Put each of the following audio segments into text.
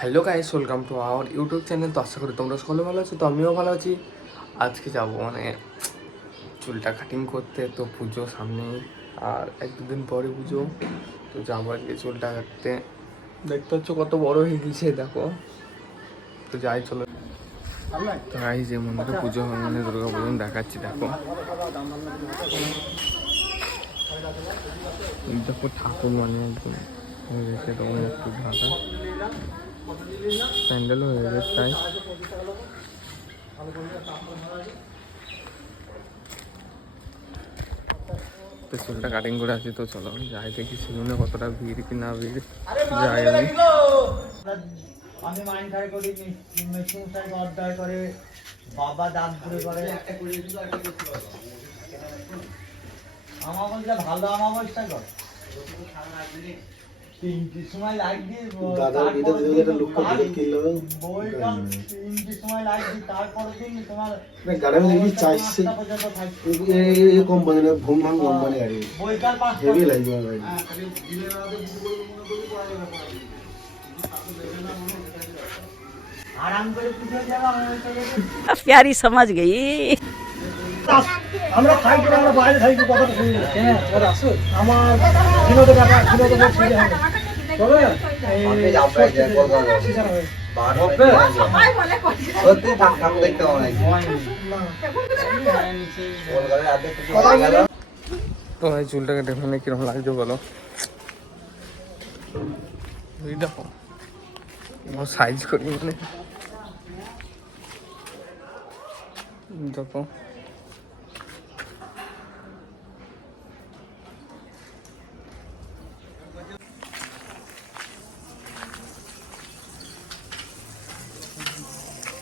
Hello guys, welcome to our YouTube channel. তো আশা করি তোমরা সকলে ভালো আছো, তো আমিও ভালো আছি। আজকে যাবো চুলটা কাটিং করতে, তো পুজো সামনে আর এক দুদিন পরে পুজো, তো যাবো আজকে চুলটা কাটতে। দেখতে হচ্ছে কত বড় হয়ে গেছে দেখো, তো যাই চলো। তো গাইস, যে মন্দিরে পুজো হয় দুর্গা পুজো দেখাচ্ছি দেখো। দেখো ঠাকুর একদম হয়ে গেছে, তখন একটু ঢাকা প্যান্ডেল হয়ে গেছে তাই। তো চুলটা কাটিং করে আছি, তো চলো যাই দেখি সেলুনে কতটা ভিড় কি না ভিড়। যাই আমি মাইন্ডার করি, মেশিন সাইড অর্ডার করে, বাবা দাঁত ঘুরে করে। আমার বলতে ভালো আমাবস্যা কর তিনটির সময় লাইট দিয়ে সময় লাইট দিই, তারপরে দিন তোমার গাড়ি চাইছে কোম্পানি ঘুম ভাঙ কোম্পানি গাড়ি বইকাল হেভি লাগবে আরাম করে পুজো যাওয়া। प्यारी समझ गई। আমরা খাই করে আমরা বাইরে খাই কথাটা শুনি না। হ্যাঁ ওরা আসো আমার বিনোদন ব্যাপার বিনোদন ছেড়ে হবে চলো না এই আপনারা যে কথা হবে বাড়বে সত্যি থাক থাক দেখতে হবে না কলকাতার আগে কিছু হয়ে গেল। তো এই চুলটাকে দেখো না কিরকম লাগছে বলো, এই দেখো সাইজ করি দেখো।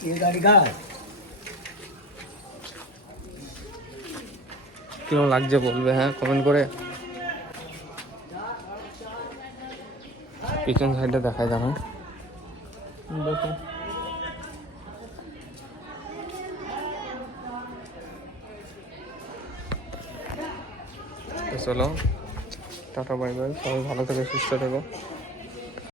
ये गाड़ी का কিরকম লাগছে বলবে, হ্যাঁ কমেন্ট করে। পিছন সাইডে দেখায় জানো দেখো। চলো টাটা বাই বাই, সবাই ভালো থেকে সুস্থ থেকো।